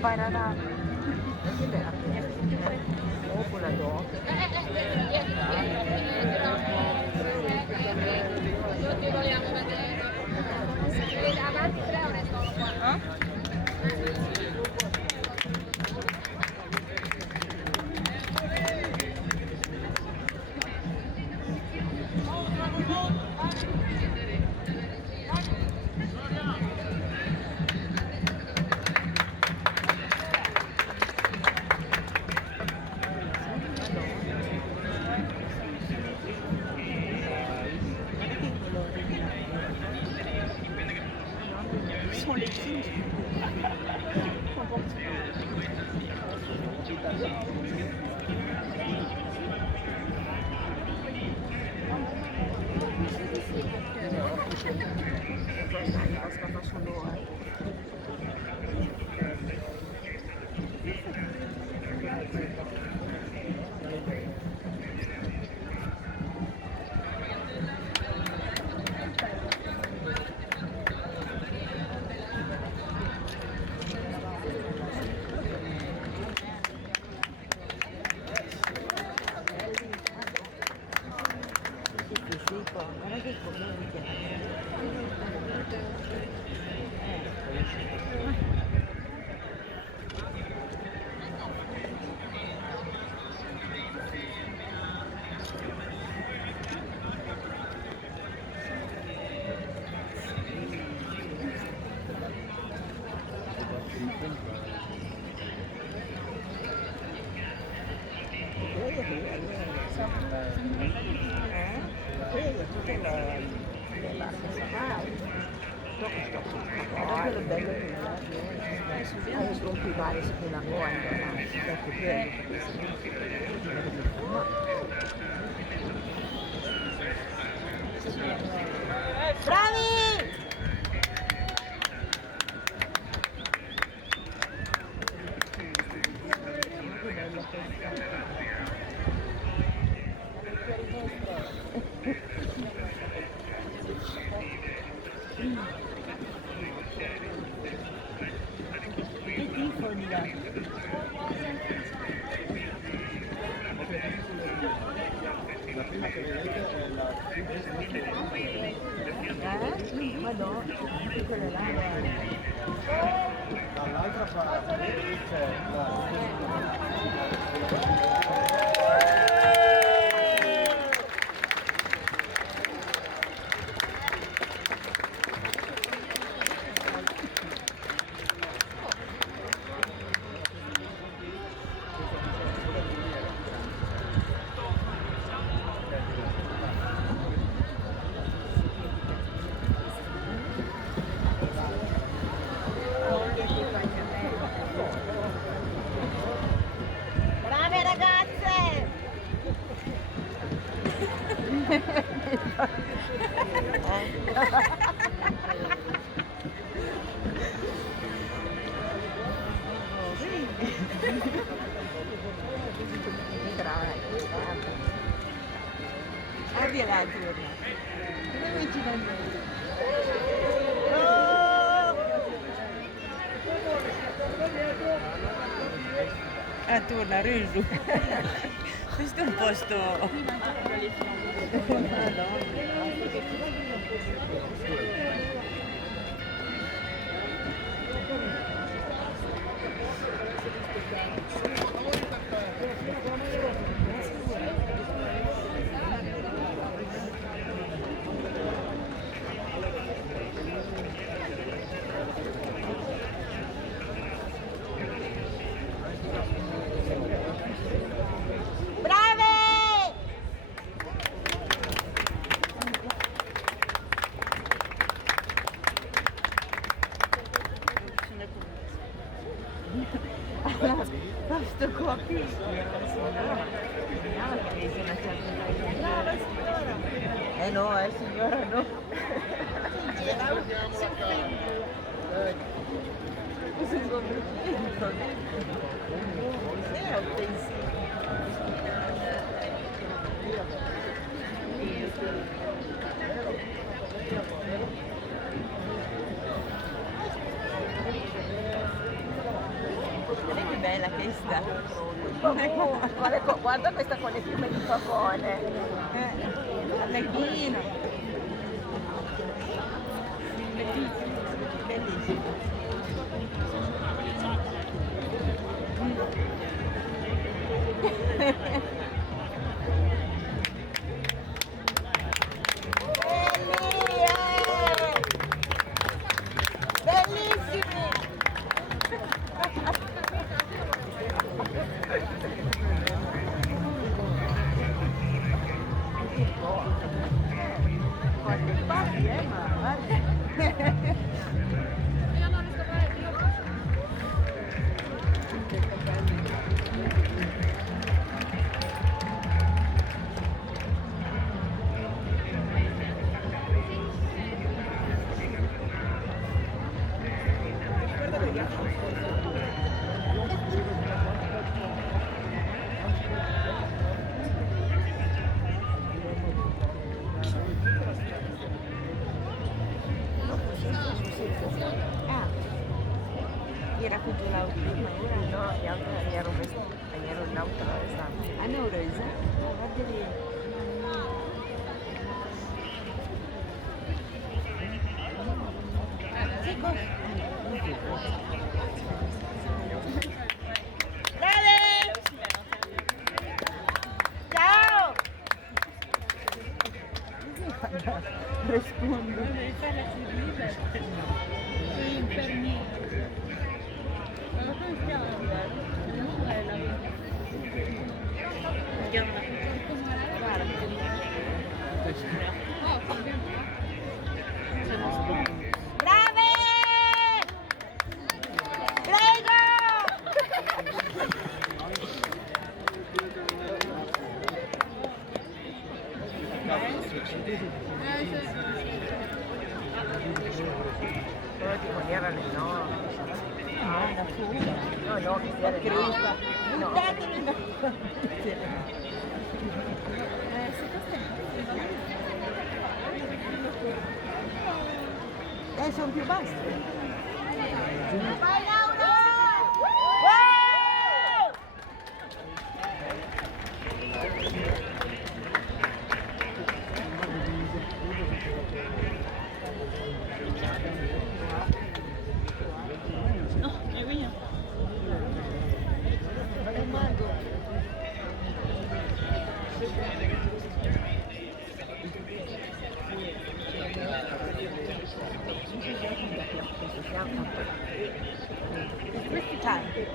Barará. Ovulador. Tutti vogliamo vedere. Avanti 3 ore sono qua. Sono le 15. Questa fa solo guarda che comincia. Quello bello che adesso non ti pare su quella guarda, perché bravi! Che tifo mi dà? La prima che vedete è la più Ma no, anche quelle là. dall'altra parte c'è Brave ragazze! Guardi la turna. Come vicino a noi. Ah, torna, Resu. Questo è un posto. Brave! Sto qua qui. Brava signora! No, signora no. Questo è un pensiero. questa? Guarda questa con le piume di pavone. Arlecchino. Bellissimo. Bellissimi! Con le palle, ma Io non riesco a fare più. Era cucu l'auto, ma ora no, ero in auto esatto. hanno resa. Guarda lì. Ciao! Rispondo. Devi fare la civile. Sei infermiere. Ma lo fai piano, non è la vita. Brave! Prego! Però di maniera no. La fuga. No, bicchiere Cristo. no. Buttatemi no. Sono più bassi. Vai Laura! Questi tanti.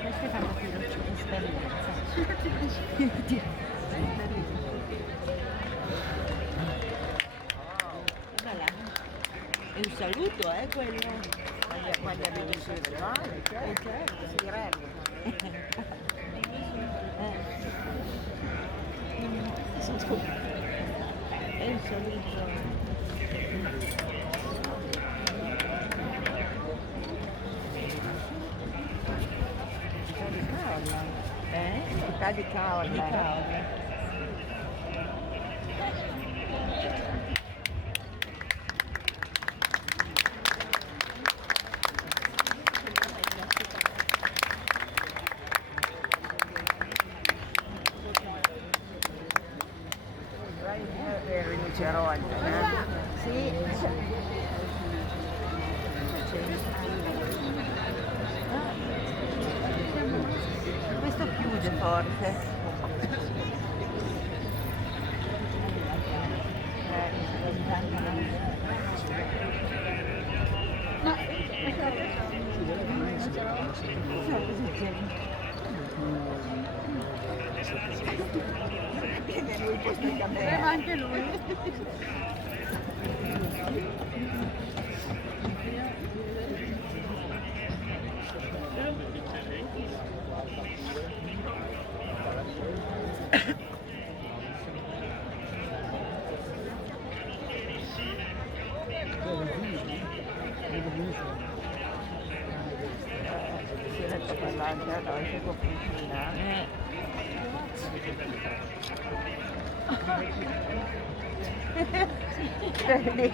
Queste fanno più esperienza. Voilà. È un saluto, quello. Quando abbiamo visto le mani, certo, si direbbe. È un saluto. Città di Caorla. Di Caorla. vede forte. Ma anche lui. Si resta parlando a noi con cucina. Vedi?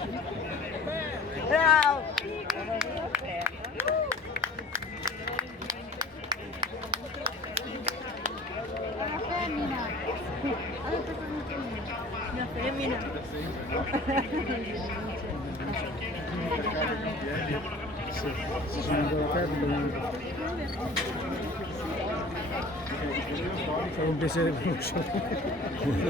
Bravo! La femmina. La femmina. Si sono ancora Fa un piacere conoscerlo.